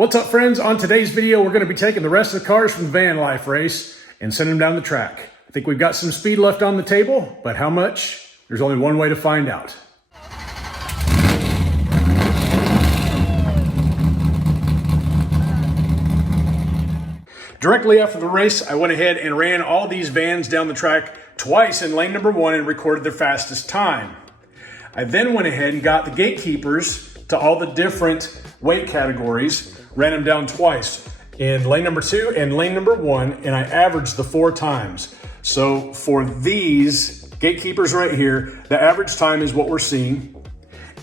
What's up, friends? On today's video, we're going to be taking the rest of the cars from the van life race and sending them down the track. I think we've got some speed left on the table, but how much? There's only one way to find out. Directly after the race, I went ahead and ran all these vans down the track twice in lane number 1 and recorded their fastest time. I then went ahead and got the gatekeepers to all the different weight categories, ran them down twice in lane number 2 and lane number 1, and I averaged the 4 times. So for these gatekeepers right here, the average time is what we're seeing.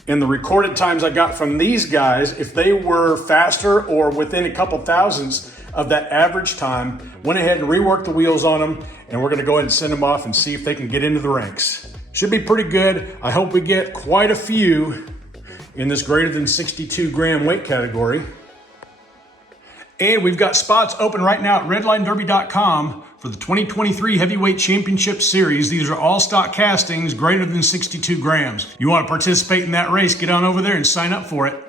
And the recorded times I got from these guys, if they were faster or within a couple thousandths of that average time, went ahead and reworked the wheels on them, and we're gonna go ahead and send them off and see if they can get into the ranks. Should be pretty good. I hope we get quite a few in this greater than 62 gram weight category. And we've got spots open right now at redlinederby.com for the 2023 Heavyweight Championship Series. These are all stock castings greater than 62 grams. You want to participate in that race, get on over there and sign up for it.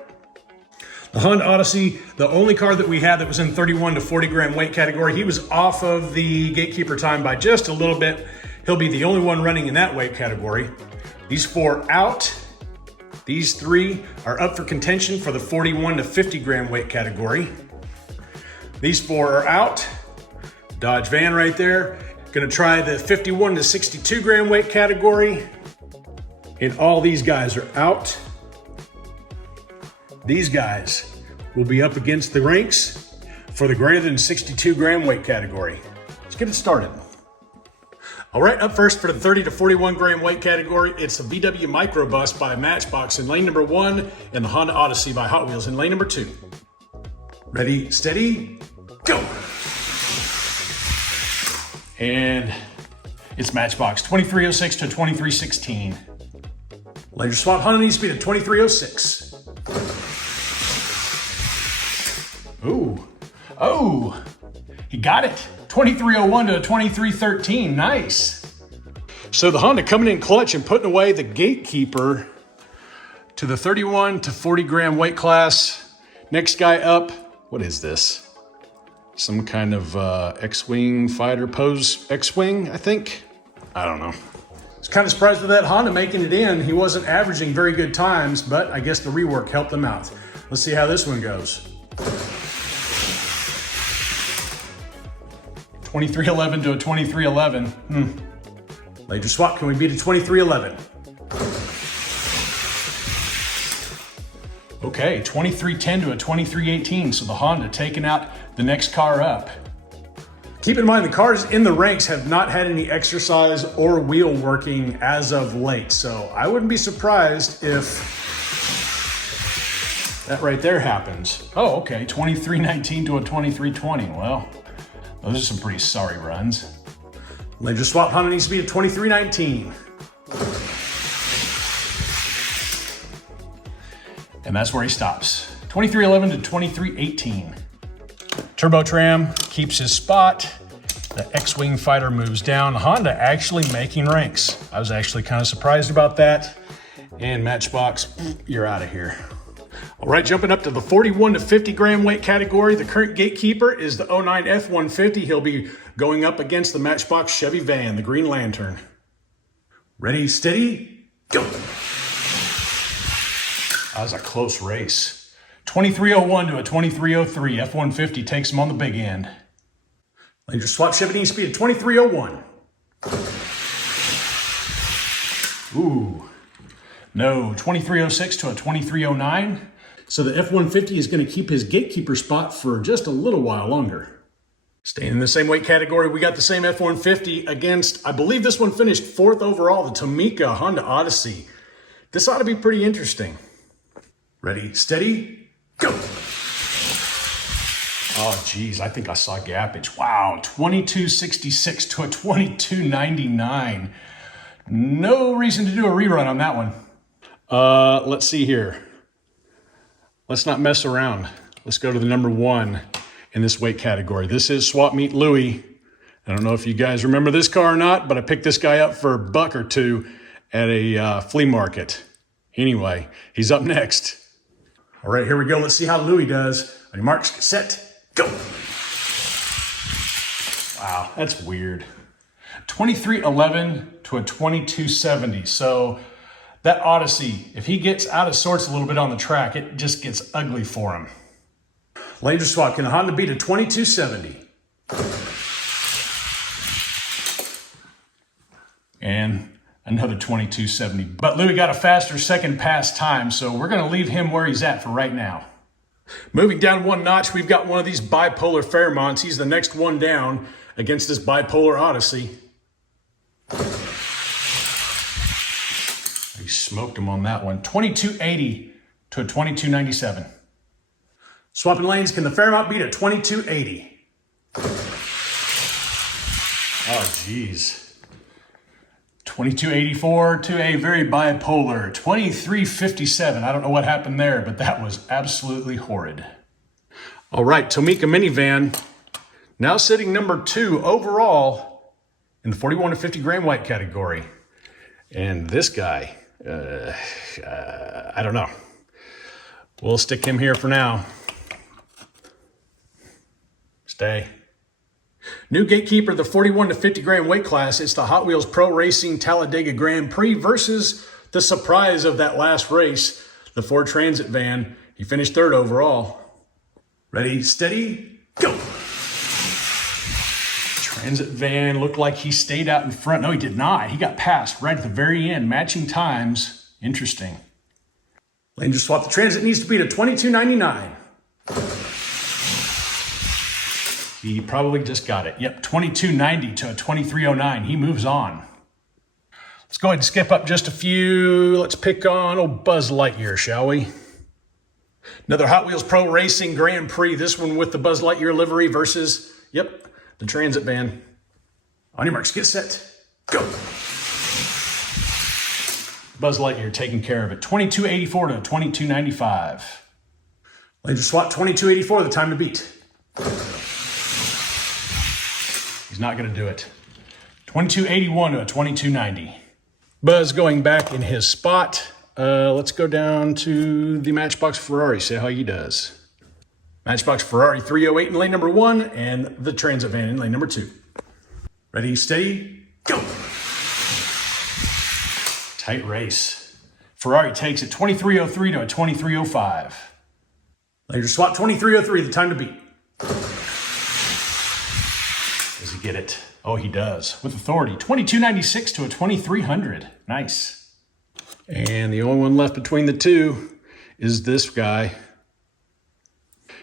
The Honda Odyssey, the only car that we had that was in 31 to 40 gram weight category, he was off of the gatekeeper time by just a little bit. He'll be the only one running in that weight category. These 4 out. These 3 are up for contention for the 41 to 50 gram weight category. These 4 are out. Dodge van right there. Gonna try the 51 to 62 gram weight category. And all these guys are out. These guys will be up against the ranks for the greater than 62 gram weight category. Let's get it started. All right, up first for the 30 to 41 gram weight category, it's the VW Microbus by Matchbox in lane number 1 and the Honda Odyssey by Hot Wheels in lane number 2. Ready, steady, go. And it's Matchbox 2306 to 2316. Laser swap Honda needs to be to 2306. Ooh, oh, he got it. 2301 to 2313, nice. So the Honda coming in clutch and putting away the Gatekeeper to the 31 to 40 gram weight class. Next guy up, what is this? Some kind of X-Wing fighter pose X-Wing, I think. I don't know. I was kind of surprised with that Honda making it in. He wasn't averaging very good times, but I guess the rework helped him out. Let's see how this one goes. 2311 to a 2311. Laser swap, can we beat a 2311? Okay, 2310 to a 2318, so the Honda taking out the next car up. Keep in mind, the cars in the ranks have not had any exercise or wheel working as of late, so I wouldn't be surprised if that right there happens. Oh, okay, 2319 to a 2320, well, those are some pretty sorry runs. Laser swap Honda needs to be a 2319. And that's where he stops. 2311 to 2318. Turbo Tram keeps his spot. The X-Wing fighter moves down. Honda actually making ranks. I was actually kind of surprised about that. And Matchbox, you're out of here. All right, jumping up to the 41 to 50 gram weight category, the current gatekeeper is the 09 F-150. He'll be going up against the Matchbox Chevy van, the Green Lantern. Ready, steady, go. That was a close race. 2301 to a 2303. F-150 takes him on the big end. Laser swap Chevy needs speed at 2301. Ooh, no, 2306 to a 2309. So the F-150 is going to keep his gatekeeper spot for just a little while longer. Staying in the same weight category, we got the same F-150 against, I believe this one finished 4th overall, the Tomica Honda Odyssey. This ought to be pretty interesting. Ready, steady, go. Oh, geez, I think I saw gappage. Wow, 2266 to a 2299. No reason to do a rerun on that one. Let's see here. Let's not mess around. Let's go to the number 1 in this weight category. This is Swap Meet Louie. I don't know if you guys remember this car or not, but I picked this guy up for $1 or $2 at a flea market. Anyway, he's up next. All right, here we go. Let's see how Louie does. On your marks, get set, go. Wow, that's weird. 2311 to a 2270. So that Odyssey, if he gets out of sorts a little bit on the track, it just gets ugly for him. Laser swap, can the Honda beat a 2270? And another 2270. But Louis got a faster second pass time, so we're going to leave him where he's at for right now. Moving down one notch, we've got one of these bipolar Fairmonts. He's the next one down against this bipolar Odyssey. He smoked him on that one. 2280 to a 2297. Swapping lanes, can the Fairmont beat a 2280? Oh, geez. 2284 to a very bipolar 2357. I don't know what happened there, but that was absolutely horrid. All right, Tomica minivan, now sitting number 2 overall in the 41 to 50 gram white category. And this guy, I don't know. We'll stick him here for now. Stay. New Gatekeeper, the 41 to 50 gram weight class. It's the Hot Wheels Pro Racing Talladega Grand Prix versus the surprise of that last race, the Ford Transit van. He finished 3rd overall. Ready, steady, go. Transit van looked like he stayed out in front. No, he did not. He got passed right at the very end. Matching times. Interesting. Lane just swap. The Transit needs to beat a 2299. He probably just got it. Yep, 2290 to a 2309. He moves on. Let's go ahead and skip up just a few. Let's pick on old Buzz Lightyear, shall we? Another Hot Wheels Pro Racing Grand Prix. This one with the Buzz Lightyear livery versus, yep, the Transit van. On your marks, get set, go. Buzz Lightyear taking care of it. 2284 to 2295. Laser swap, 2284, the time to beat. He's not going to do it. 2281 to a 2290. Buzz going back in his spot. Let's go down to the Matchbox Ferrari, see how he does. Matchbox Ferrari 308 in lane number 1 and the Transit van in lane number 2. Ready, steady, go. Tight race. Ferrari takes it 2303 to a 2305. Laser swap, 2303, the time to beat. Does he get it? Oh, he does. With authority. 2296 to a 2300. Nice. And the only one left between the two is this guy.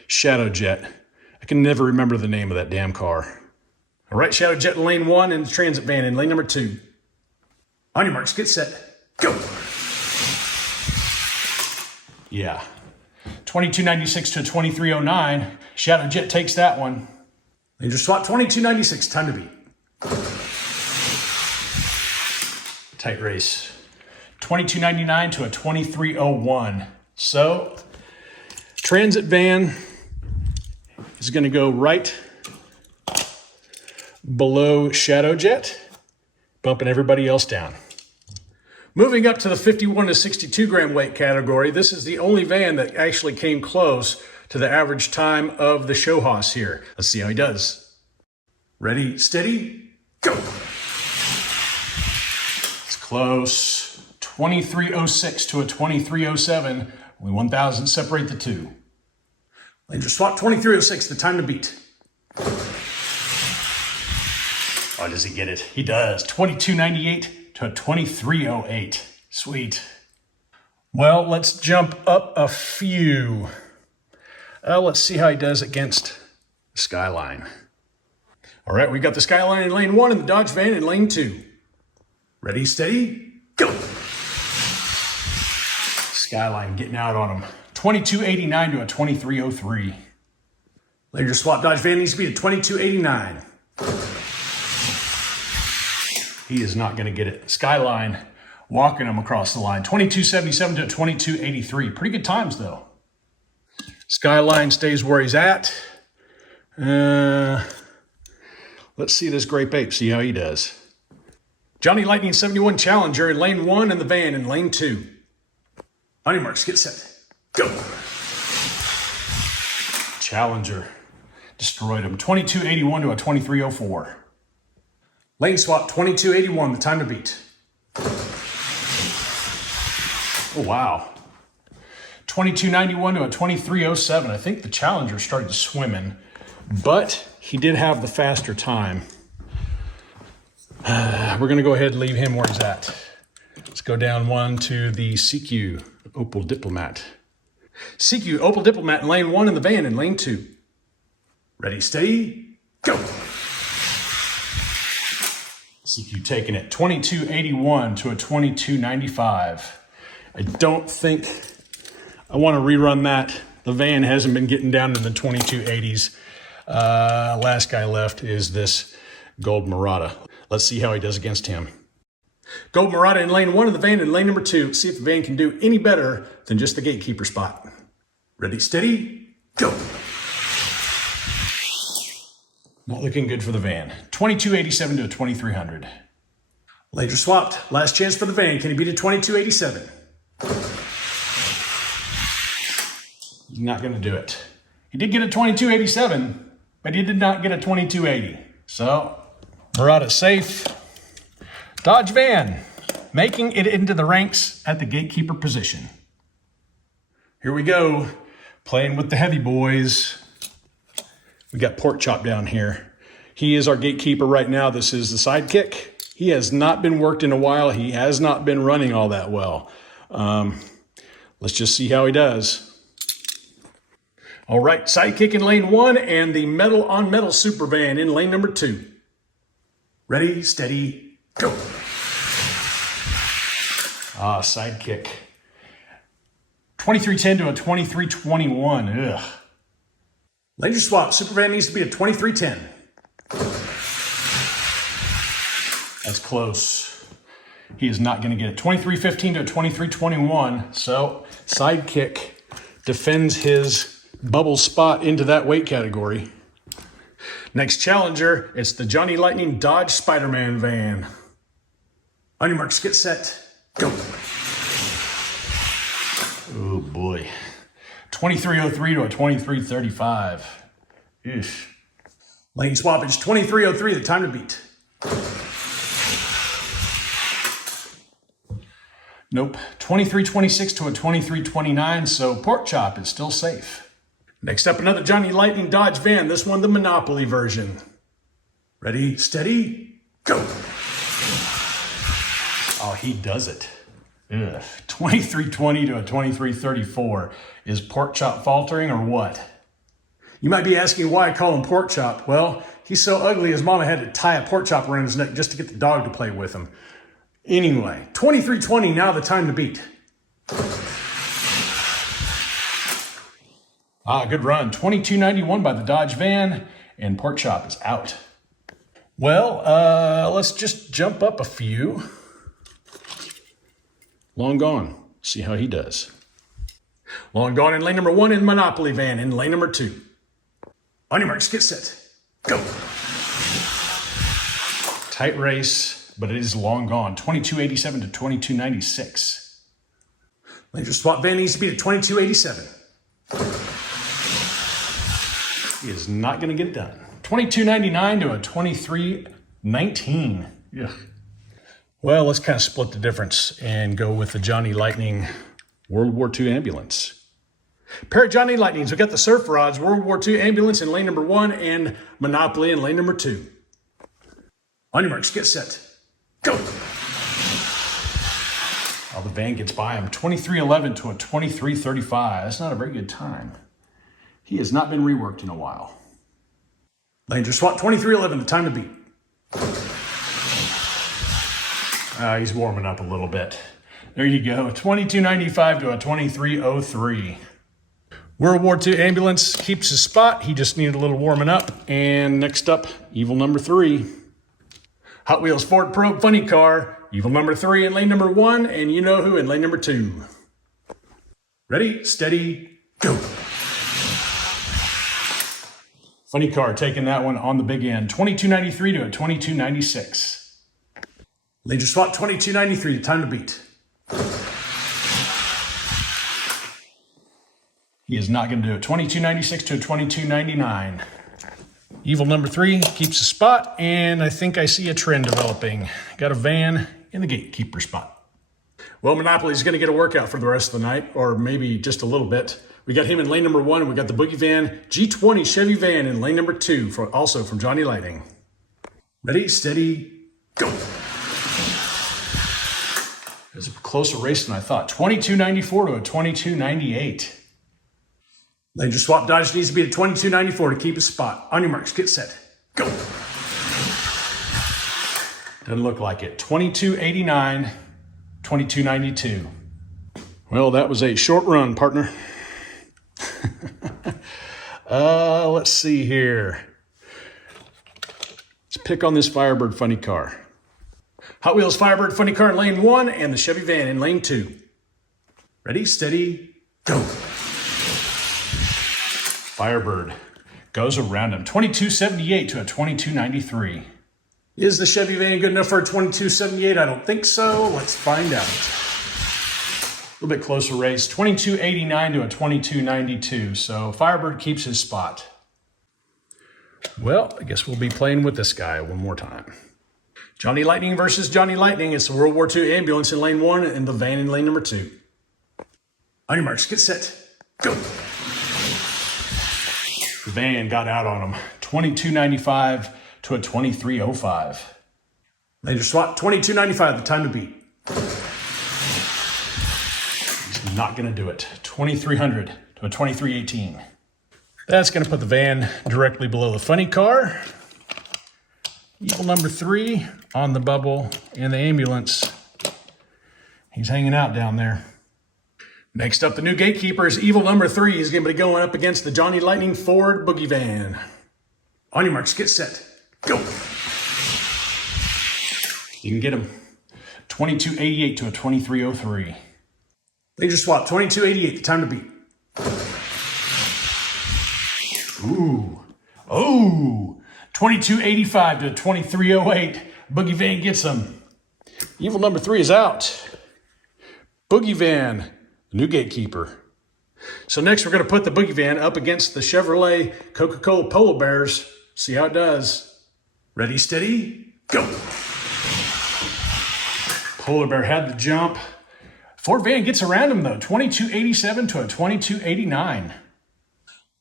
Shadow Jet. I can never remember the name of that damn car. All right, Shadow Jet in lane 1 and the Transit van in lane number 2. On your marks, get set, go. Yeah. 2296 to 2309. Shadow Jet takes that one. Laser swap, 2296, time to beat. Tight race. 2299 to a 2301. So, Transit van is going to go right below Shadow Jet, bumping everybody else down. Moving up to the 51 to 62 gram weight category, this is the only van that actually came close to the average time of the show hoss here. Let's see how he does. Ready, steady, go. It's close. 2306 to a 2307. Only 1,000 separate the two. Laser swap, 2306, the time to beat. Oh, does he get it? He does. 2298 to a 2308. Sweet. Well, let's jump up a few. Let's see how he does against the Skyline. All right, we got the Skyline in lane 1 and the Dodge van in lane 2. Ready, steady, go. Skyline getting out on him. 2289 to a 2303. Laser swap, Dodge van needs to be a 2289. He is not going to get it. Skyline walking him across the line. 2277 to a 2283. Pretty good times, though. Skyline stays where he's at. Let's see this Grape Ape, see how he does. Johnny Lightning 71 Challenger in lane 1 and the van in lane 2. On your marks, get set, go. Challenger destroyed him. 2281 to a 2304. Lane swap, 2281, the time to beat. Oh, wow. 2291 to a 2307. I think the Challenger started swimming, but he did have the faster time. We're going to go ahead and leave him where he's at. Let's go down one to the Siku, Opal Diplomat. Siku, Opal Diplomat in lane 1 in the van in lane 2. Ready, steady, go. Siku taking it, 2281 to a 2295. I don't think I want to rerun that. The van hasn't been getting down in the 2280s. Last guy left is this Gold Murata. Let's see how he does against him. Gold Murata in lane 1 of the van in lane number 2. See if the van can do any better than just the Gatekeeper spot. Ready, steady, go. Not looking good for the van. 2287 to a 2300. Laser swapped. Last chance for the van. Can he beat a 2287? He's not going to do it. He did get a 2287, but he did not get a 2280. So, Murata's safe. Dodge van, making it into the ranks at the Gatekeeper position. Here we go, playing with the heavy boys. We got Pork Chop down here. He is our Gatekeeper right now. This is the sidekick. He has not been worked in a while. He has not been running all that well. Let's just see how he does. All right, sidekick in lane 1 and the metal on metal super van in lane number 2. Ready, steady, go. Sidekick. 2310 to a 2321. Ugh. Laser swap. Super van needs to be a 2310. That's close. He is not going to get it. 2315 to a 2321. So sidekick defends his bubble spot into that weight category. Next challenger, it's the Johnny Lightning Dodge Spider-Man van. On your marks, get set, go. Oh boy. 2303 to a 2335. Eesh. Lane swappage, 2303, the time to beat. Nope. 2326 to a 2329, so Pork Chop is still safe. Next up, another Johnny Lightning Dodge van, this one the Monopoly version. Ready, steady, go. Oh, he does it. Ugh. 2320 to a 2334. Is Pork Chop faltering or what? You might be asking why I call him Pork Chop. Well, he's so ugly his mama had to tie a pork chop around his neck just to get the dog to play with him. Anyway, 2320, now the time to beat. Good run. 2291 by the Dodge van, and Pork Chop is out. Well, let's just jump up a few. Long Gone. See how he does. Long Gone in lane number 1 in Monopoly van in lane number 2. On your marks, get set, go. Tight race, but it is Long Gone. 2287 to 2296. Laser swap van needs to be at 2287. He is not going to get it done. 2299 to a 2319. Ugh. Well, let's kind of split the difference and go with the Johnny Lightning World War II ambulance. Pair of Johnny Lightnings. We got the Surf Rods World War II ambulance in lane number 1 and Monopoly in lane number 2. On your marks, get set, go. Oh, the van gets by him. 2311 to a 2335. That's not a very good time. He has not been reworked in a while. Laser swap, 2311, the time to beat. He's warming up a little bit. There you go, 2295 to a 2303. World War II ambulance keeps his spot. He just needed a little warming up. And next up, Evil number 3. Hot Wheels Ford Probe Funny Car, Evil number 3 in lane number 1, and you know who in lane number 2. Ready, steady, go. Funny Car taking that one on the big end. 2293 to a 2296. Laser swap, 2293, time to beat. He is not going to do it. 2296 to a 2299. Evil number 3 keeps a spot, and I think I see a trend developing. Got a van in the Gatekeeper spot. Well, Monopoly's going to get a workout for the rest of the night, or maybe just a little bit. We got him in lane number 1, and we got the Boogie Van G20 Chevy van in lane number 2, also from Johnny Lightning. Ready, steady, go. It was a closer race than I thought. 2294 to a 2298. Langer swap dodge needs to be at 2294 to keep his spot. On your marks, get set, go. Doesn't look like it. 2289, 2292. Well, that was a short run, partner. Let's see here. Let's pick on this Firebird funny car. Hot Wheels Firebird funny car in lane 1 and the Chevy van in lane 2. Ready, steady, go. Firebird goes around him. 2278 to a 2293. Is the Chevy van good enough for a 2278? I don't think so. Let's find out. A little bit closer race. 2289 to a 2292. So Firebird keeps his spot. Well, I guess we'll be playing with this guy one more time. Johnny Lightning versus Johnny Lightning. It's the World War II ambulance in lane 1 and the van in lane number 2. On your marks, get set, go. The van got out on him. 2295 to a 2305. Langer swap, 2295, the time to beat. He's not going to do it. 2300 to a 2318. That's going to put the van directly below the funny car. Evil number 3 on the bubble and the ambulance. He's hanging out down there. Next up, the new Gatekeeper is Evil number 3. He's going to be going up against the Johnny Lightning Ford Boogie Van. On your marks, get set, go. You can get him. 2288 to a 2303. Langer swap, 2288, the time to beat. Ooh. Oh. 2285 to 2308. Boogie Van gets him. Evil number 3 is out. Boogie Van, the new Gatekeeper. So next we're going to put the Boogie Van up against the Chevrolet Coca-Cola Polo Bears. See how it does. Ready, steady, go. Polar Bear had the jump. Ford Van gets around him though. 2287 to a 2289.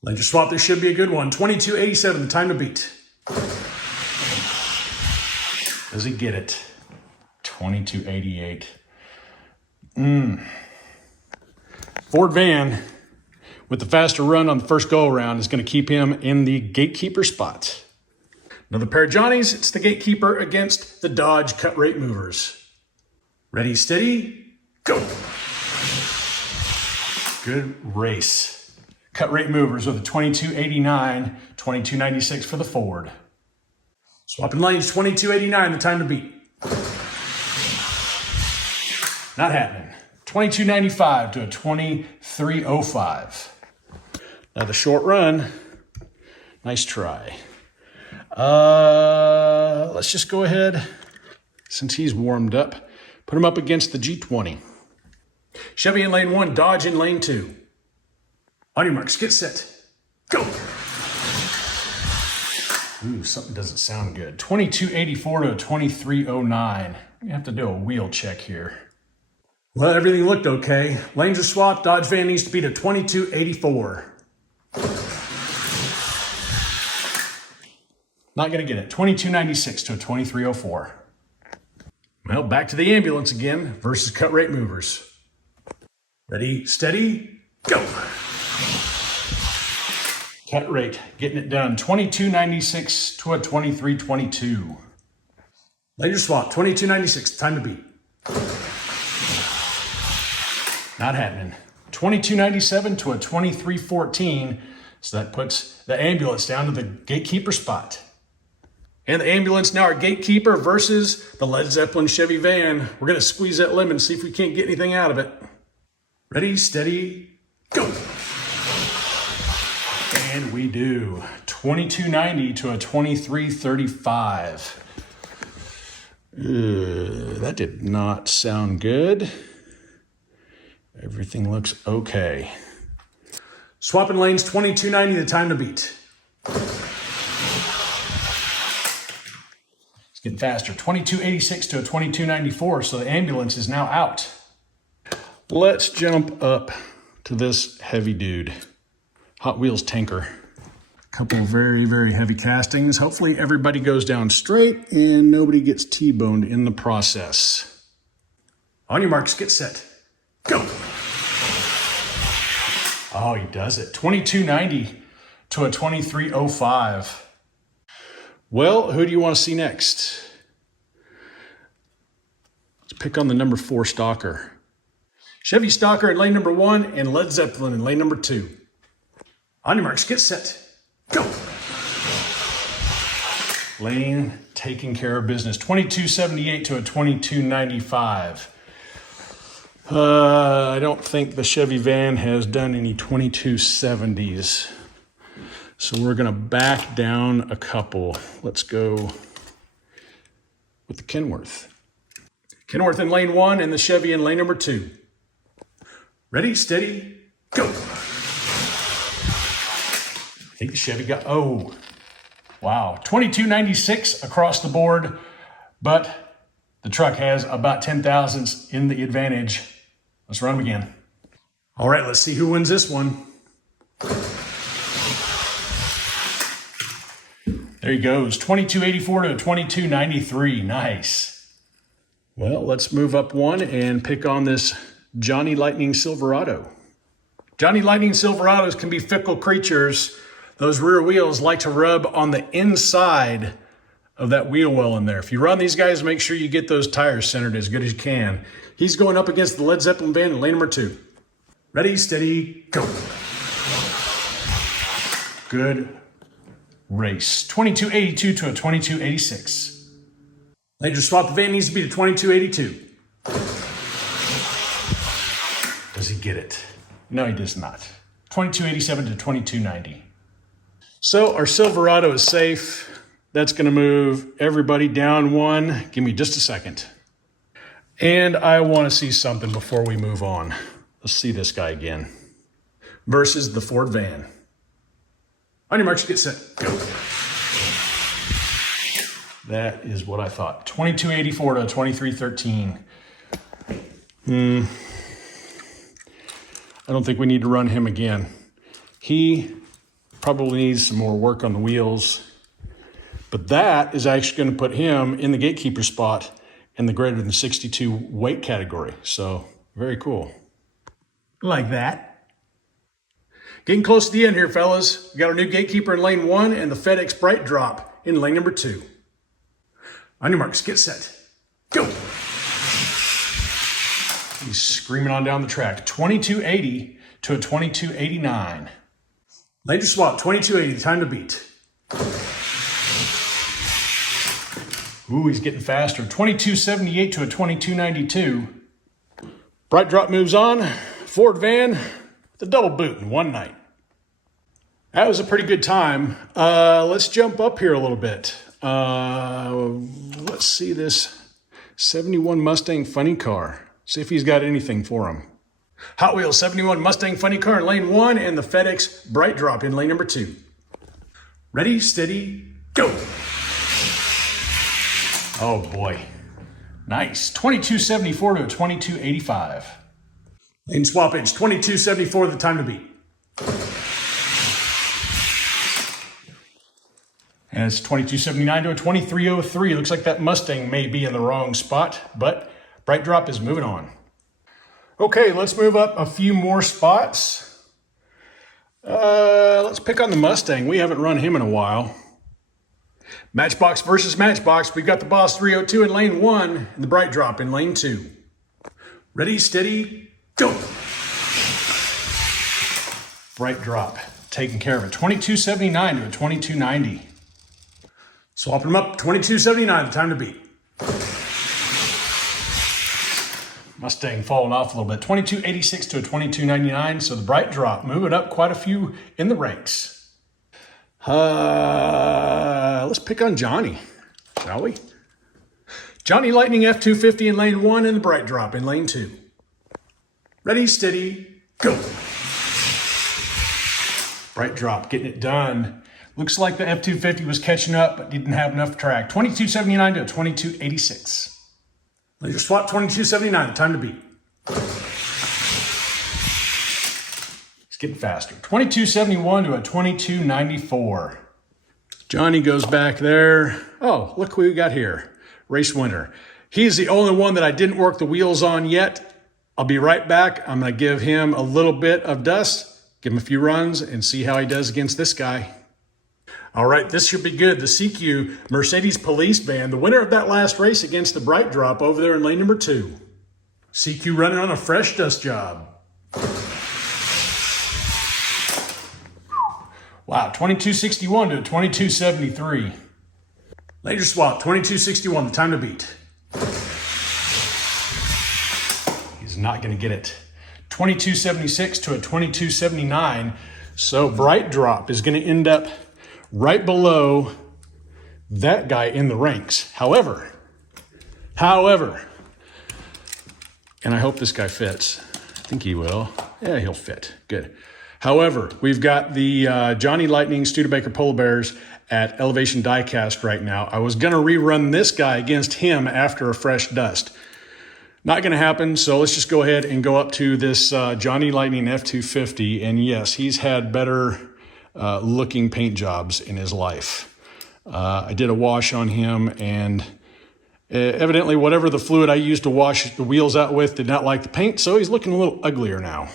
Langer swap, this should be a good one. 2287, the time to beat. Does he get it? 2288. Ford Van, with the faster run on the first go-around, is going to keep him in the Gatekeeper spot. Another pair of Johnnies. It's the Gatekeeper against the Dodge Cut Rate Movers. Ready, steady, go. Good race. Cut Rate Movers with a 2289, 2296 for the Ford. Swapping lanes, 2289, the time to beat. Not happening. 2295 to a 2305. Now the short run. Nice try. Let's just go ahead, since he's warmed up, put him up against the G20. Chevy in lane 1, Dodge in lane 2. On your marks, get set, go. Ooh, something doesn't sound good. 2284 to a 2309. We have to do a wheel check here. Well, everything looked okay. Lanes are swapped. Dodge Van needs to beat a 2284. Not going to get it. 2296 to a 2304. Well, back to the ambulance again versus Cut Rate Movers. Ready, steady, go. Cut Rate getting it done. 2296 to a 2322. Langer swap, 2296, time to beat. Not happening. 2297 to a 2314. So that puts the ambulance down to the Gatekeeper spot. And the ambulance now our Gatekeeper versus the Led Zeppelin Chevy van. We're going to squeeze that lemon, see if we can't get anything out of it. Ready, steady, go. And we do. 2290 to a 2335. That did not sound good. Everything looks okay. Swapping lanes, 2290, the time to beat. It's getting faster, 2286 to a 2294, so the ambulance is now out. Let's jump up to this heavy dude, Hot Wheels tanker. Couple of very, very heavy castings. Hopefully everybody goes down straight and nobody gets T-boned in the process. On your marks, get set, go. Oh, he does it. 2290 to a 2305. Well, who do you want to see next? Let's pick on the number 4 stalker. Chevy Stalker in lane number 1 and Led Zeppelin in lane number 2. On your marks, get set, go. Lane taking care of business. 2278 to a 2295. I don't think the Chevy van has done any 2270s. So we're going to back down a couple. Let's go with the Kenworth. Kenworth in lane 1 and the Chevy in lane number 2. Ready, steady, go. I think the Chevy got, oh, wow. 2296 across the board, but the truck has about 10 thousandths in the advantage. Let's run them again. All right, let's see who wins this one. There he goes, 2284 to a 2293, nice. Well, let's move up one and pick on this Johnny Lightning Silverado. Johnny Lightning Silverados can be fickle creatures. Those rear wheels like to rub on the inside of that wheel well in there. If you run these guys, make sure you get those tires centered as good as you can. He's going up against the Led Zeppelin van in lane number 2. Ready, steady, go. Good race. 2282 to a 2286. Later swap, the van needs to be to 2282. Does he get it? No, he does not. 2287 to 2290. So our Silverado is safe. That's going to move everybody down one. Give me just a second. And I want to see something before we move on. Let's see this guy again. Versus the Ford van. On your marks, get set, go. That is what I thought. 2284 to 2313. I don't think we need to run him again. He probably needs some more work on the wheels. But that is actually going to put him in the Gatekeeper spot in the greater than 62 weight category. So very cool. Like that. Getting close to the end here, fellas. We got our new Gatekeeper in lane 1 and the FedEx Bright Drop in lane number 2. On your marks, get set, go. He's screaming on down the track. 2280 to a 2289. Later swap, 2280, time to beat. Ooh, he's getting faster. 2278 to a 2292. Bright Drop moves on. Ford van, the double boot in one night. That was a pretty good time. Let's jump up here a little bit. Let's see this 71 Mustang funny car. See if he's got anything for him. Hot Wheels 71 Mustang funny car in lane 1 and the FedEx Bright Drop in lane number 2. Ready, steady, go. Oh boy. Nice. 2274 to a 2285. Lane swappage, 2274, the time to beat. And it's 2279 to a 2303. Looks like that Mustang may be in the wrong spot, but Bright Drop is moving on. Okay, let's move up a few more spots. Let's pick on the Mustang. We haven't run him in a while. Matchbox versus Matchbox. We've got the Boss 302 in lane 1 and the Bright Drop in lane 2. Ready, steady, go. Bright Drop taking care of it. 2279 to a 2290. Swapping them up, 2279, the time to beat. Mustang falling off a little bit. 2286 to a 2299, so the Bright Drop moving up quite a few in the ranks. Let's pick on Johnny, shall we? Johnny Lightning F250 in lane 1 and the Bright Drop in lane 2. Ready, steady, go. Bright Drop getting it done. Looks like the F-250 was catching up, but didn't have enough track. 2279 to a 2286. Laser swap 2279, the time to beat. It's getting faster. 2271 to a 2294. Johnny goes back there. Oh, look who we got here. Race winner. He's the only one that I didn't work the wheels on yet. I'll be right back. I'm going to give him a little bit of dust, give him a few runs, and see how he does against this guy. All right, this should be good. The Siku Mercedes police van, the winner of that last race against the Bright Drop over there in lane number 2. Siku running on a fresh dust job. Wow, 2261 to 2273. Laser swap, 2261, the time to beat. He's not going to get it. 2276 to a 2279. So Bright Drop is going to end up right below that guy in the ranks. However, and I hope this guy fits. I think he will. Yeah, he'll fit. Good. However, we've got the Johnny Lightning Studebaker Polar Bears at elevation diecast right now. I was going to rerun this guy against him after a fresh dust. Not going to happen, so let's just go ahead and go up to this Johnny Lightning F-250. And yes, he's had better looking paint jobs in his life. I did a wash on him, and evidently whatever the fluid I used to wash the wheels out with did not like the paint, so he's looking a little uglier now.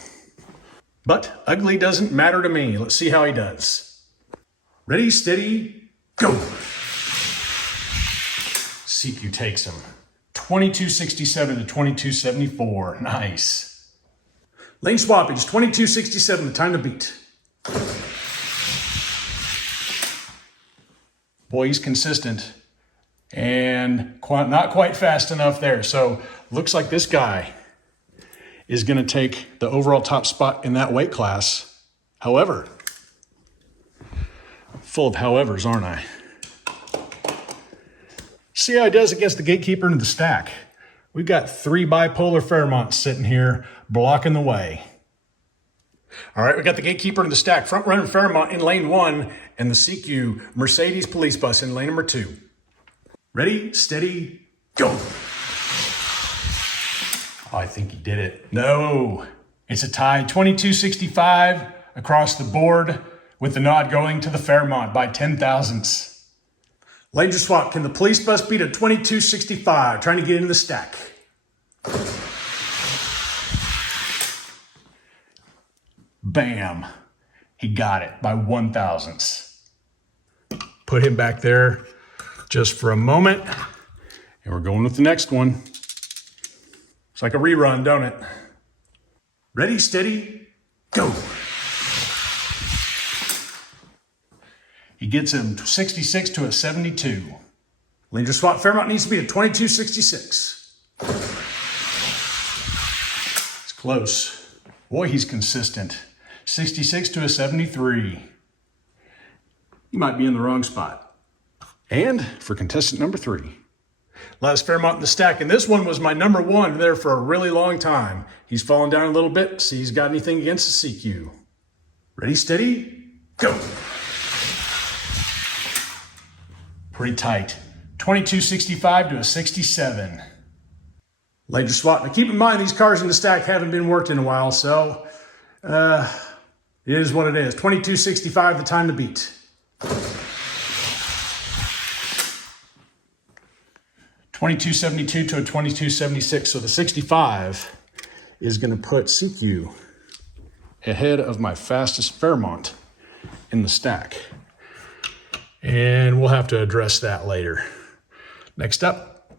But ugly doesn't matter to me. Let's see how he does. Ready, steady, go. Siku takes him. 2267 to 2274. Nice. Lane swappage, 2267, the time to beat. Boy, he's consistent and not quite fast enough there. So looks like this guy is going to take the overall top spot in that weight class. However, full of howevers, aren't I? See how he does against the Gatekeeper in the stack. We've got 3 bipolar Fairmonts sitting here blocking the way. All right, we got the Gatekeeper in the stack, front running Fairmont in lane 1, and the Siku Mercedes police bus in lane number 2. Ready, steady, go. Oh, I think he did it. No, it's a tie, 2265 across the board with the nod going to the Fairmont by 10 thousandths. Laser swap, can the police bus beat a 2265, trying to get into the stack? Bam, he got it by 1 thousandths. Put him back there just for a moment, and we're going with the next one. It's like a rerun, don't it? Ready, steady, go. He gets him 66 to a 72. Laser swap Fairmont needs to be a 2266. It's close. Boy, he's consistent. 66 to a 73. You might be in the wrong spot. And for contestant number 3. Last Fairmont in the stack, and this one was my number 1 there for a really long time. He's fallen down a little bit. See, he's got anything against the CQ. Ready, steady, go. Pretty tight. 2265 to a 67. Laser swap. Now keep in mind, these cars in the stack haven't been worked in a while, so it is what it is. 2265, the time to beat. 2272 to a 2276. So the 65 is going to put CQ ahead of my fastest Fairmont in the stack. And we'll have to address that later. Next up,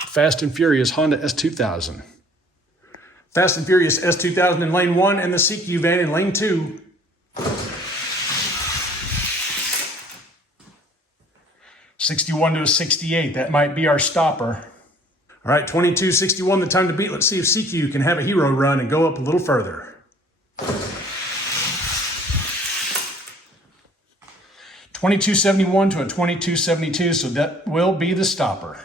Fast and Furious Honda S2000. Fast and Furious S2000 in lane 1 and the CQ van in lane 2. $61 to a 68, that might be our stopper. All right, 2261, the time to beat. Let's see if CQ can have a hero run and go up a little further. 2271 to a 2272, so that will be the stopper.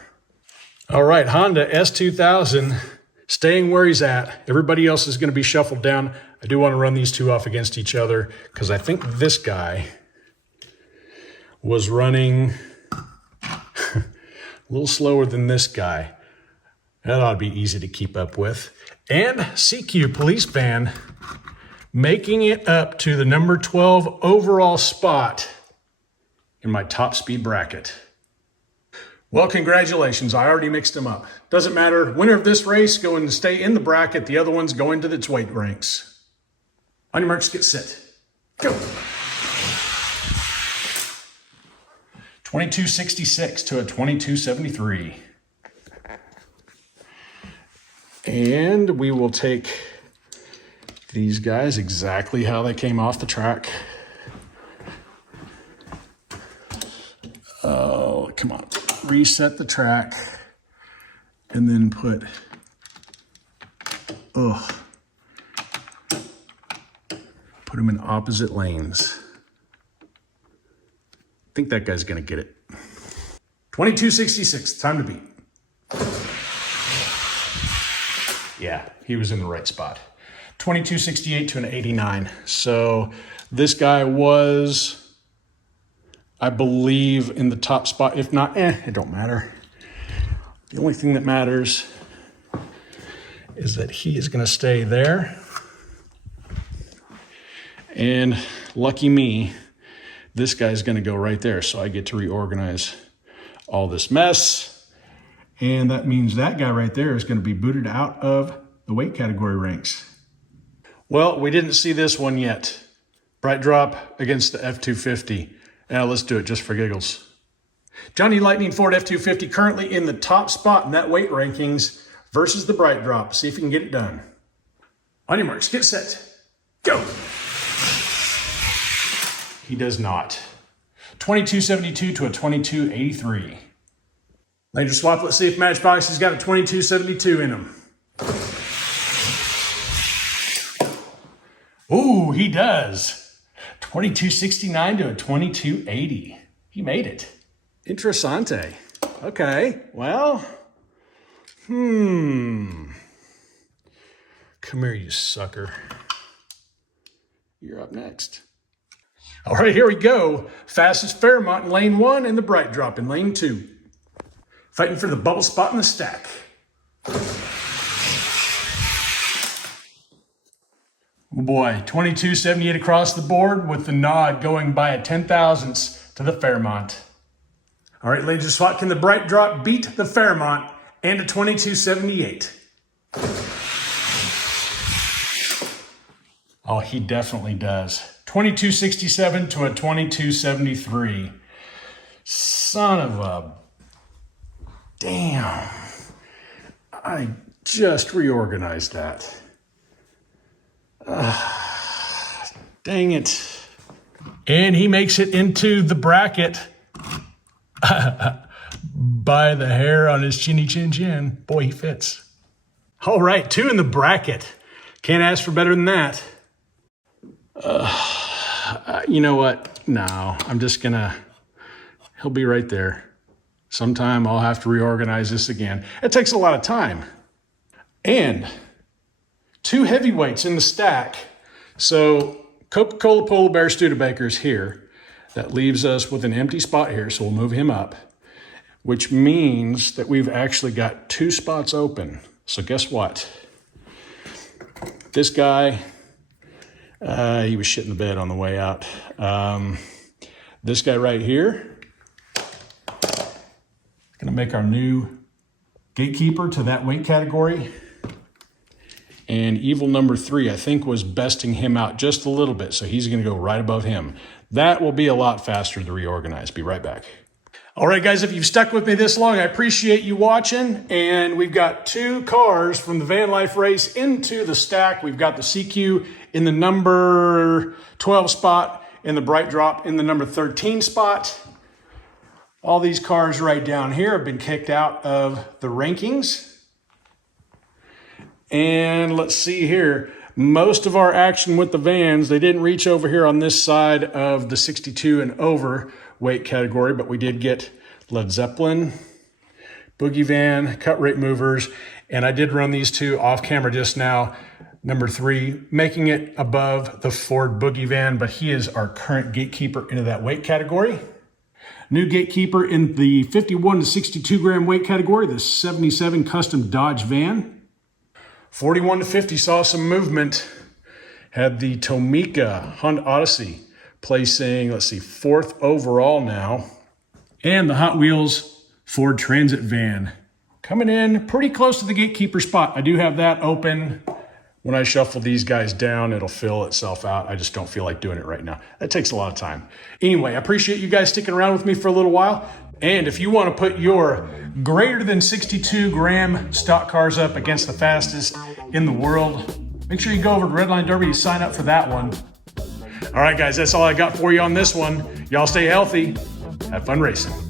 All right, Honda S2000 staying where he's at. Everybody else is going to be shuffled down. I do want to run these two off against each other because I think this guy was running a little slower than this guy. That ought to be easy to keep up with. And Siku, police van, making it up to the number 12 overall spot in my top speed bracket. Well, congratulations. I already mixed them up. Doesn't matter. Winner of this race going to stay in the bracket. The other one's going to its weight ranks. On your marks, get set. Go. 2266 to a 2273. And we will take these guys exactly how they came off the track. Oh, come on. Reset the track and then put, put them in opposite lanes. I think that guy's gonna get it. 2266, time to beat. Yeah, he was in the right spot. 2268 to an 89. So this guy was, I believe, in the top spot. If not, it don't matter. The only thing that matters is that he is going to stay there. And lucky me, this guy's going to go right there. So I get to reorganize all this mess. And that means that guy right there is going to be booted out of the weight category ranks. Well, we didn't see this one yet. Bright drop against the F250. Now let's do it just for giggles. Johnny Lightning Ford F250 currently in the top spot in that weight rankings versus the Bright drop. See if you can get it done. On your marks, get set, go. He does not. 2272 to a 2283. Laser swap, let's see if Matchbox has got a 2272 in him. Ooh, he does. 2269 to a 2280. He made it. Interessante. Okay, well, Come here, you sucker. You're up next. All right, here we go. Fastest Fairmont in lane 1 and the Bright drop in lane 2. Fighting for the bubble spot in the stack. Oh boy, 2278 across the board with the nod going by a 10,000ths to the Fairmont. All right, ladies and swat, can the Bright drop beat the Fairmont and a 2278? Oh, he definitely does. 2267 to a 2273. Son of a... Damn. I just reorganized that. Dang it. And he makes it into the bracket by the hair on his chinny chin chin. Boy, he fits. All right, 2 in the bracket. Can't ask for better than that. You know what? No, I'm just gonna, he'll be right there. Sometime I'll have to reorganize this again. It takes a lot of time. And 2 heavyweights in the stack. So Coca-Cola Polar Bear Studebaker's here. That leaves us with an empty spot here, so we'll move him up, which means that we've actually got 2 spots open. So guess what? This guy, he was shitting the bed on the way out. This guy right here, gonna make our new gatekeeper to that weight category. And evil number 3, I think, was besting him out just a little bit. So he's gonna go right above him. That will be a lot faster to reorganize. Be right back. All right, guys, if you've stuck with me this long, I appreciate you watching. And we've got 2 cars from the Van Life race into the stack. We've got the CQ in the number 12 spot and the Bright drop in the number 13 spot. All these cars right down here have been kicked out of the rankings. And let's see here. Most of our action with the vans, they didn't reach over here on this side of the 62 and over weight category, but we did get Led Zeppelin, Boogie van, cut rate movers, and I did run these two off camera just now. Number 3, making it above the Ford Boogie van, but he is our current Gatekeeper into that weight category. New Gatekeeper in the 51 to 62 gram weight category, the 77 custom Dodge van. 41 to 50 saw some movement. Had the Tomica Honda Odyssey placing, let's see, 4th overall now. And the Hot Wheels Ford Transit van coming in pretty close to the Gatekeeper spot. I do have that open. When I shuffle these guys down, it'll fill itself out. I just don't feel like doing it right now. That takes a lot of time. Anyway, I appreciate you guys sticking around with me for a little while. And if you want to put your greater than 62 gram stock cars up against the fastest in the world, make sure you go over to Redline Derby to sign up for that one. All right, guys, that's all I got for you on this one. Y'all stay healthy. Have fun racing.